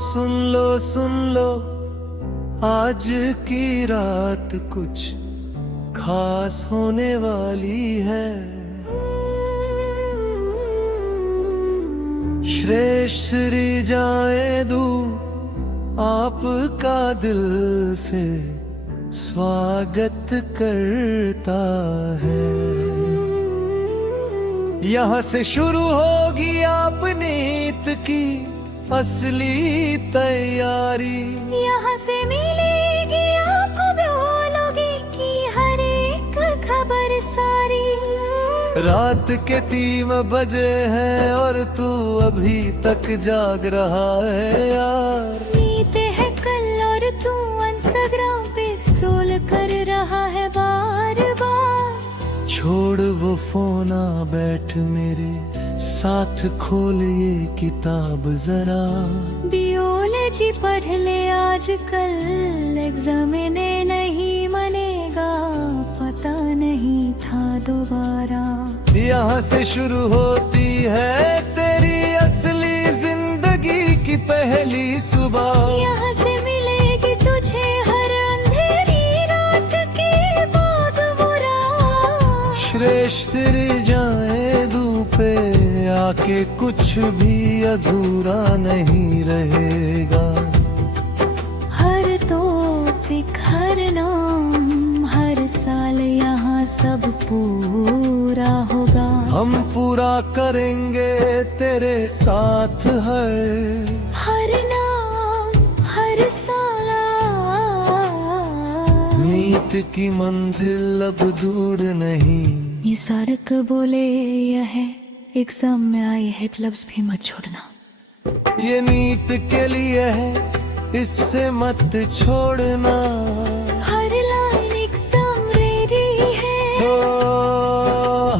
सुन लो, आज की रात कुछ खास होने वाली है। श्रेष्ठ श्री जाए दूं आपका दिल से स्वागत करता है। यहाँ से शुरू होगी आप नीत की असली तैयारी। यहाँ से मिलेगी आपको बियोलॉजी की हर एक खबर सारी। रात के 3 बजे हैं और तू अभी तक जाग रहा है यार। नीत है कल और तू इंस्टाग्राम पे स्क्रॉल कर रहा है बार बार। छोड़ वो फोन, आ बैठ मेरे साथ, खोल ये किताब जरा। बियोलॉजी पढ़ ले आजकल, एग्जाम में नहीं मनेगा, पता नहीं था दोबारा। यहाँ से शुरू होती है तेरी असली जिंदगी की पहली सुबह। यहाँ से मिलेगी तुझे हर अंधेरी रात के बाद वो रात। श्रेष्ठ सिर जाए दूं पे आके कुछ भी अधूरा नहीं रहेगा। हर टॉपिक, हर नाम, हर साल यहाँ सब पूरा होगा। हम पूरा करेंगे तेरे साथ हर नाम, हर साल। नीत की मंजिल अब दूर नहीं। ये सड़क बोले यह है एग्जाम में आए है, लफ्ज भी मत छोड़ना। ये नीत के लिए है, इससे मत छोड़ना। हर लाइन एग्जाम रेडी है। तो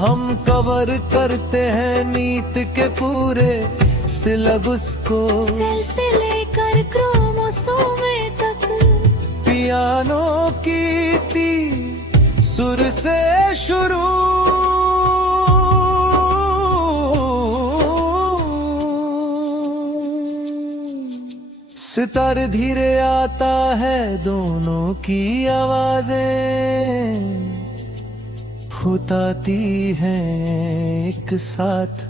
हम कवर करते हैं नीत के पूरे सिलेबस को। सेल से लेकर क्रोमोसोम तक। पियानो की सुर से शुरू, सितार धीरे आता है, दोनों की आवाजें फुताती हैं एक साथ।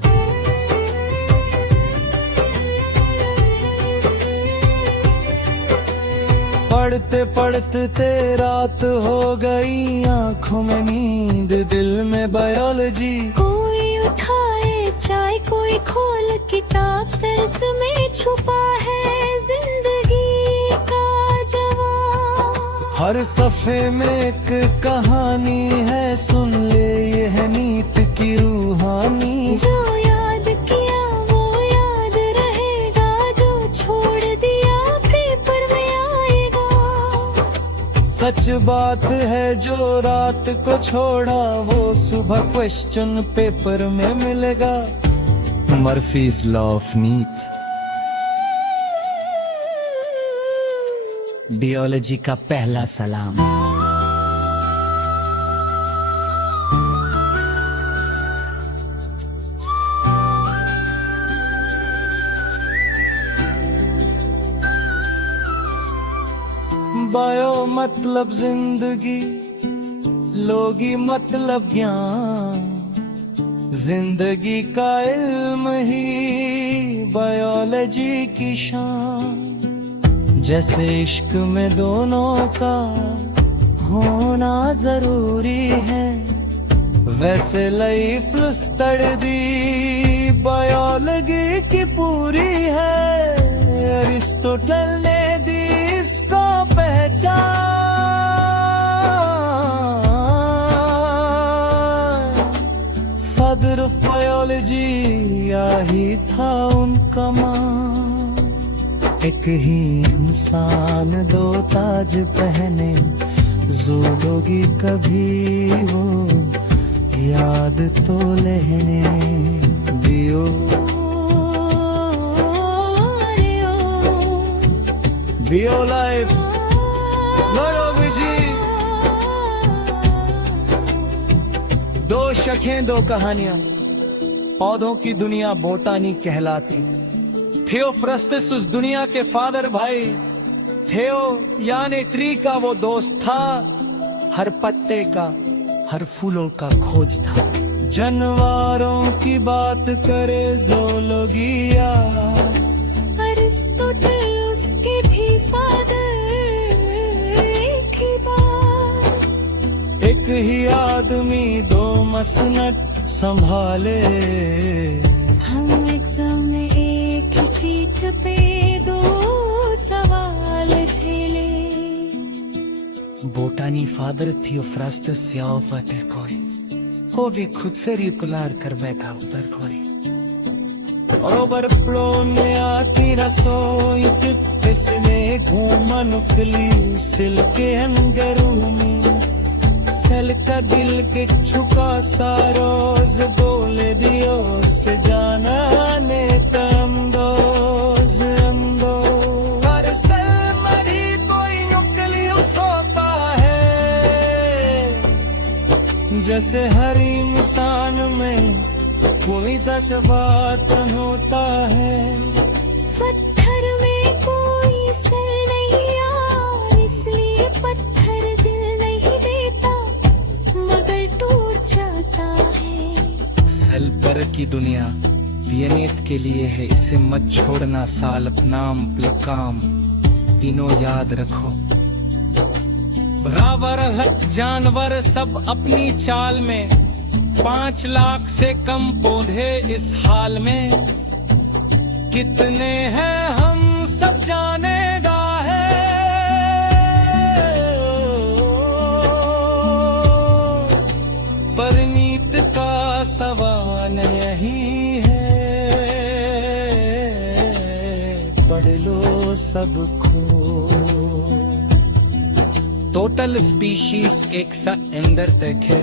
पढ़ते पढ़ते रात हो गई, आंखों में नींद, दिल में बायोलॉजी। कोई उठाए चाय, कोई खोल किताब, सेल्स में छुपा है जिंदगी का जवाब। हर सफे में एक कहानी है, सुन ले ये है नीत की रूहानी। जो याद किया वो याद रहेगा, जो छोड़ दिया पेपर में आएगा। सच बात है, जो रात को छोड़ा वो सुबह क्वेश्चन पेपर में मिलेगा। मर्फीज लॉ ऑफ नीत। बियोलॉजी का पहला सलाम। बायो मतलब जिंदगी, लोगी मतलब ज्ञान। जिंदगी का इल्म ही बायोलॉजी की शान। जैसे इश्क में दोनों का होना जरूरी है, वैसे लाइफ दी बायोलॉजी की पूरी है। अरिस्टोटल ने दी इसको पहचान। फादर ऑफ बायोलॉजी यही था उनका मान। एक ही इंसान दो ताज पहने, ज़ूलॉजी कभी वो याद तो लेने। बियो लाइफ जी। दो शखें दो कहानियां, पौधों की दुनिया बोटानी कहलाती। थियोफ्रस्टस उस दुनिया के फादर भाई। थियो यानी ट्री का वो दोस्त था, हर पत्ते का, हर फूलों का खोज था। जानवरों की बात करे ज़ूलॉजिया, अरिस्टोटल उसके भी फादर। एक ही बार, एक ही आदमी दो मसनद संभाले। हम एग्जाम में एक ही सीट पे दो सवाल झेले। बोटानी फादर थियोफ्रास्टस कोई वो भी खुद से रिपुलार कर बैठा ऊपर कोई। और ओवरफ्लो में आती रसोई इसने घूमा नुकली सिल के अंदरूनी। सेल का दिल के छुका सा रोज बोले दियो से जाना ने तम दोज अंदो। पर सेल मरी कोई नुकली सोता है, जैसे हर इंसान में कोई जज्बात होता है। पत्थर में कोई सेल नहीं यार, इसलिए पत्थर दिल नहीं देता मगर टूट जाता है। सेल पर की दुनिया पियनेत के लिए है, इसे मत छोड़ना साल अपनाम प्लकाम तीनों याद रखो। बराबर है जानवर सब अपनी चाल में, 5 लाख से कम पौधे इस हाल में। कितने हैं हम सब जानेगा है, परिणीत का सवाल यही है। पढ़ लो सबको। टोटल स्पीशीज एक सा अंदर तक है,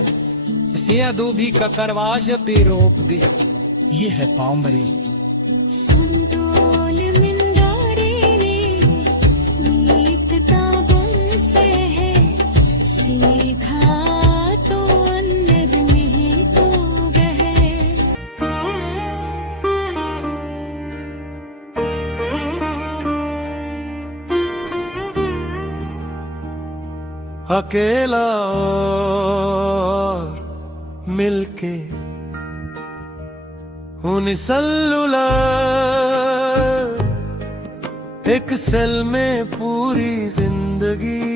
इसे अदूबी का करवाज भी रोक दे। ये है पामरी संतोल मिंडारे ने नीत ताबन से है, सीधा तो अंदर में तो गए। अकेला और मिलके यूनिसेलुलर, एक सेल में पूरी जिंदगी।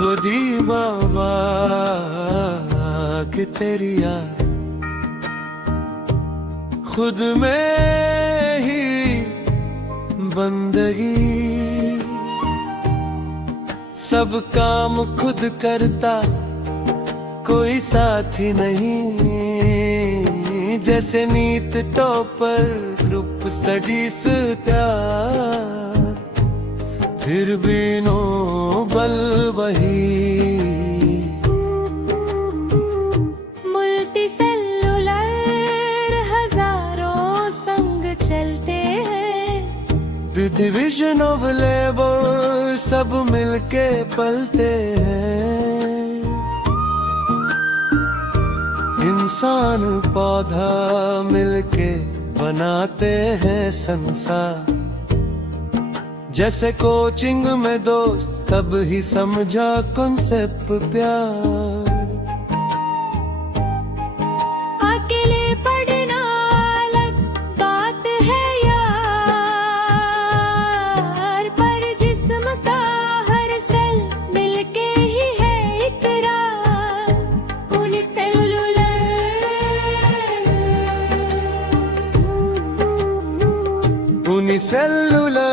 गोदी बाबा की तेरी याद, खुद में ही बंदगी। सब काम खुद करता कोई साथी नहीं, जैसे नीत टॉपर ग्रुप स्टडीज त्यार। फिर भी नोबल वही, मल्टी सेलुलर हजारों संग चलते हैं। द डिविजन ऑफ लेबर सब मिलके पलते हैं। इंसान पौधा मिलके बनाते हैं संसार। जैसे कोचिंग में दोस्त तब ही समझा कॉन्सेप्ट प्यार। अकेले पढ़ना अलग बात है यार, पर जिस्म का हर सेल मिलके ही है इकरार। यूनिसेलुलर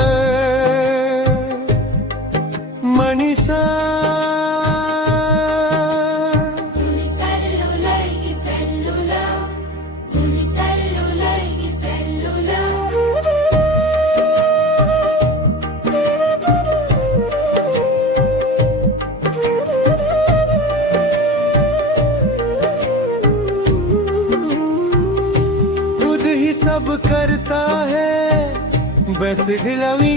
मनीषा। यूनिसेलुलर की सेलुलर, यूनिसेलुलर की सेलुलर। खुद ही सब करता है बस हिलावी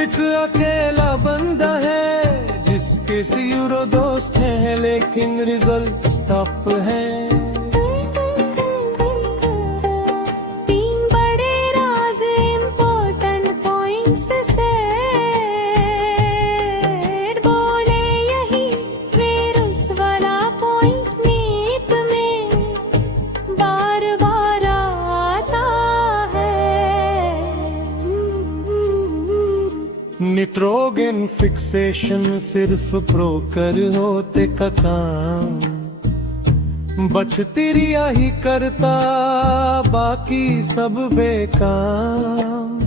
एक अकेला बंदा है, जिसके यूरो दोस्त है लेकिन रिजल्ट टॉप है। निट्रोगेन फिक्सेशन सिर्फ ब्रोकर होते का काम, बचती रिया ही करता बाकी सब बेकाम।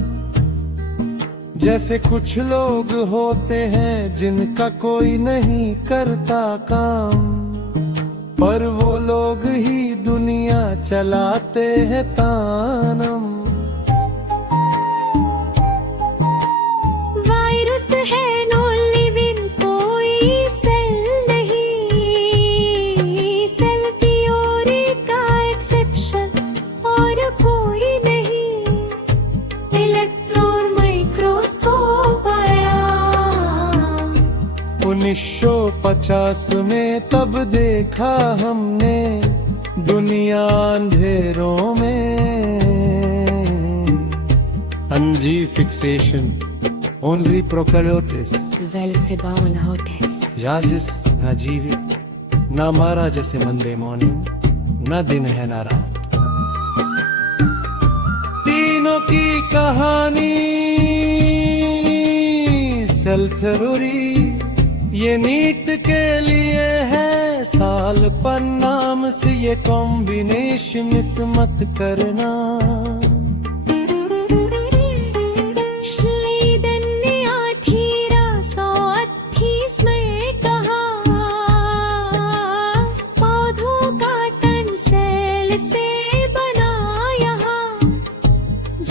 जैसे कुछ लोग होते हैं जिनका कोई नहीं करता काम, पर वो लोग ही दुनिया चलाते हैं तानम। वायरस है नो लिविंग, कोई सेल नहीं, सेल थ्योरी का एक्सेप्शन और कोई नहीं। इलेक्ट्रॉन माइक्रोस्कोप आया 1950 में, तब देखा हमने दुनिया अंधेरों में। अंजी फिक्सेशन ओनली प्रोकैरियोट्स, वेल से बावन होटेस, याजिस ना जीवित ना मारा जैसे मंदे मॉर्निंग, न दिन है ना रात। तीनों की कहानी सेल थ्योरी, ये नीट के लिए है साल पर नाम से ये कॉम्बिनेशन मिस मत करना। श्लीदन ने 1838 में कहा, पौधों का तन सेल से बना यहाँ,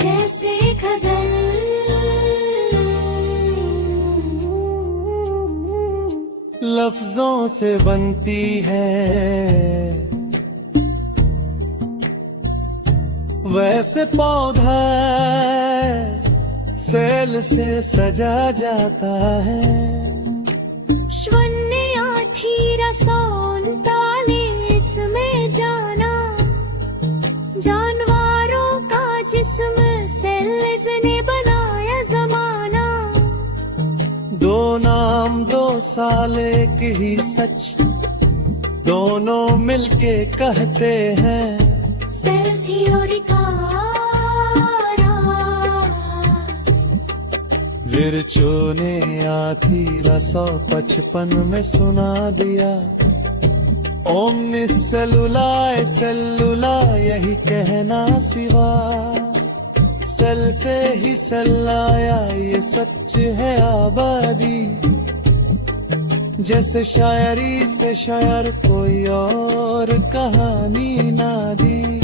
जैसे गजल लफ्जों से बनती है, वैसे पौधा सेल से सजा जाता है। 1839 में जाना, जानवरों का जिस्म सेल्स ने बनाया जमाना। दो नाम दो साल एक ही सच, दोनों मिलके कहते हैं सेल थ्योरी का विरचो ने 1855 में सुना दिया, ओमनिस सेलुलाe सेलुला यही कहना सिवा, सेल से ही सेल आया ये सच है आबादी। जैसे शायरी से शायर कोई और कहानी ना दी।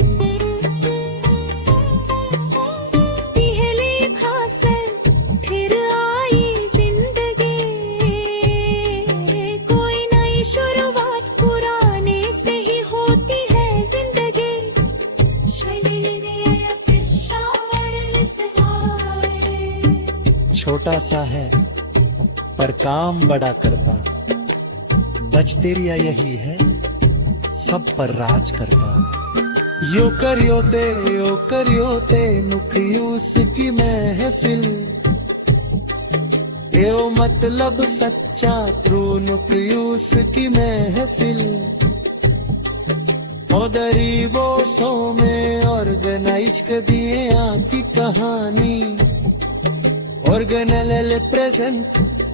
छोटा सा है पर काम बड़ा करता, बचतेरिया यही है सब पर राज करता। यो करियोते नुक्यूस की महफिल, यो मतलब सच्चा ट्रू नुक्यूस की महफिल। ओदरी बोसों में ऑर्गेनाइज कर दिए आपकी कहानी, ऑर्गेनल प्रेजेंट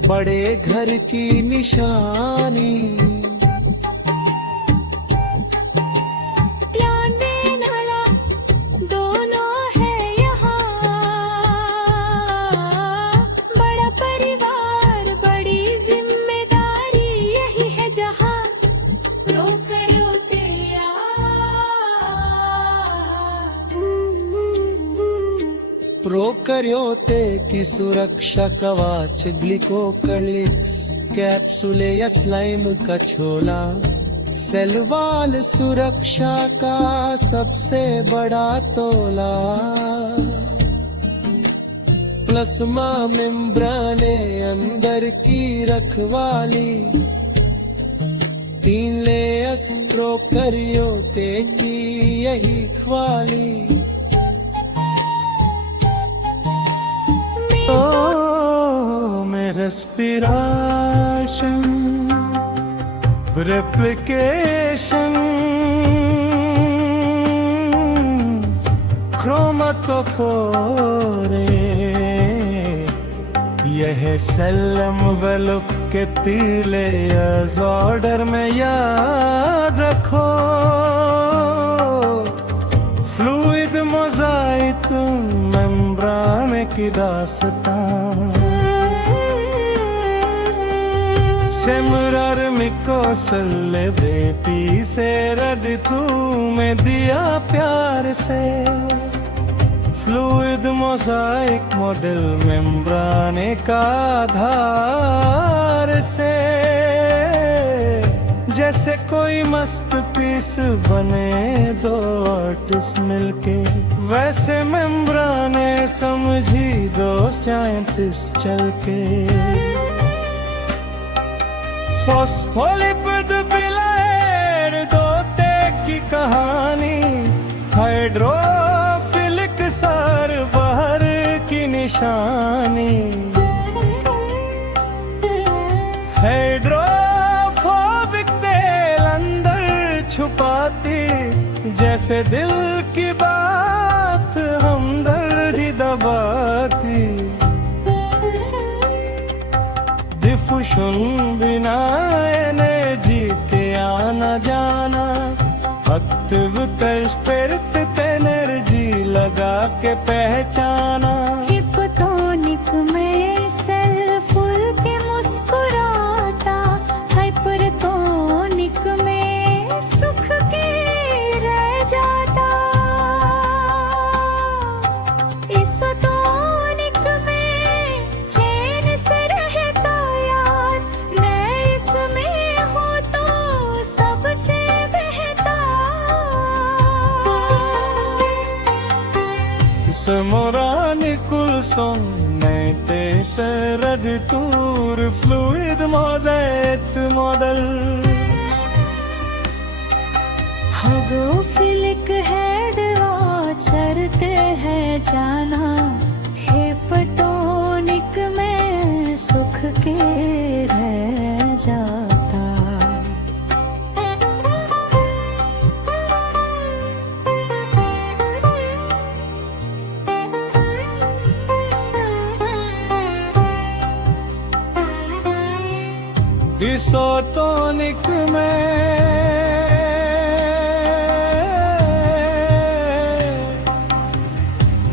बड़े घर की निशानी। प्लान नाला दोनों है यहाँ, बड़ा परिवार बड़ी जिम्मेदारी यही है जहाँ। प्रोकैरियोटे की सुरक्षा कवच ग्लिकोकलिक्स कैप्सूले या स्लाइम का छोला, सेल वाल सुरक्षा का सबसे बड़ा तोला। प्लाज्मा मेम्ब्रेने अंदर की रखवाली, 3 लेयर्स प्रोकैरियोटे की यही ख्वाली। Respiration, replication, chromatophore, यह सेलम वेलो के तीले ऑर्डर में याद रखो, फ्लूइड मोजाइक मेम्ब्रान की दास्तां, सेमरर मिको सल्ले बेपी से रद तू में दिया प्यार से, फ्लूइड मोजाइक मॉडल मेम्ब्राने का आधार से, जैसे कोई मस्त पीस बने दो आर्टिस्ट मिलके, वैसे मेम्ब्राने समझी दो साइंटिस्ट चल के। फॉस्फोलिपिड बिलायर दोते की कहानी, हाइड्रोफिलिक सार बाहर की निशानी, हाइड्रोफोबिक तेल अंदर छुपाती, जैसे दिल की बात हमदर्दी दबाती, डिफ्यूशन बिना एनर्जी के आना जाना, एक्टिव स्पिरिट एनर्जी लगा के पहचाना, हिप्नोटिक में सेल फुल के मुस्कुराता, हाइपरटोनिक में सुख के रह जाता, इसोटोनिक में चैन से रहता यार, मैं इसमें हो तो सबसे बेहतर। Semoranical son nete serad tour fluid mosaic model, hydrophilic head चरते हैं जाना, हिप्नोटिक में सुख के रह जाता। इसोटोनिक में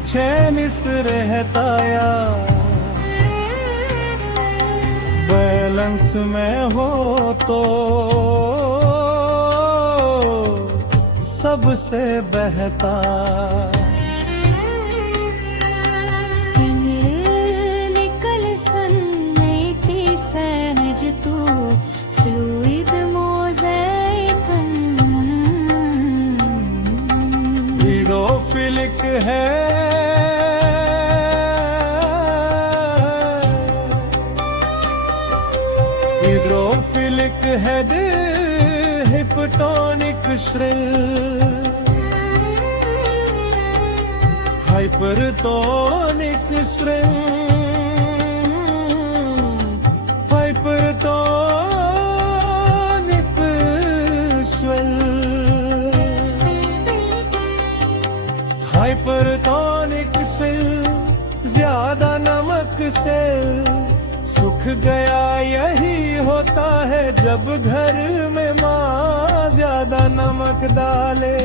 चैनिस रहता यार, बैलेंस में हो तो सबसे बहता, फ्लूइड मोज़ेक हाइड्रोफिलिक है, hydrophilic head, hypnotic shrill, hypertonic shrill, hypertonic hypertonic से ज्यादा नमक से सुख गया, यही होता है जब घर में माँ ज्यादा नमक डाले,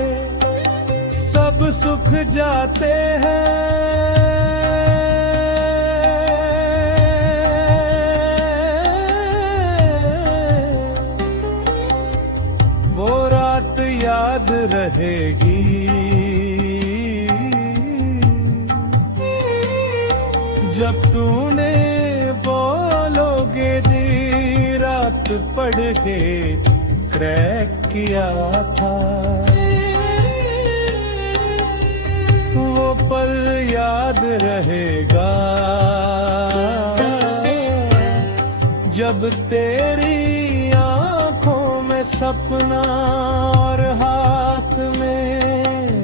सब सुख जाते हैं। वो रात याद रहेगी जब तूने बोलोगे दी रात पढ़ के क्रैक किया था, वो पल याद रहेगा जब तेरी आंखों में सपना और हाथ में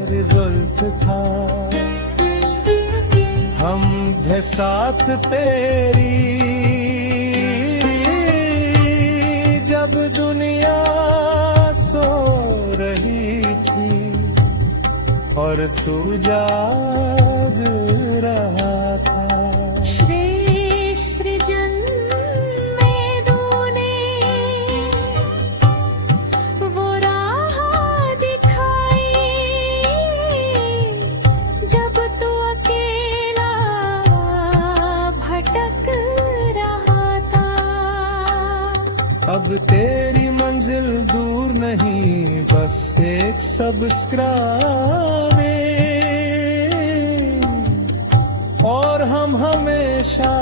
रिजल्ट था, हम थे साथ तेरी जब दुनिया सो रही थी और तू जाग रहा था। श्री श्री अब तेरी मंजिल दूर नहीं, बस एक सब्सक्राइब और हम हमेशा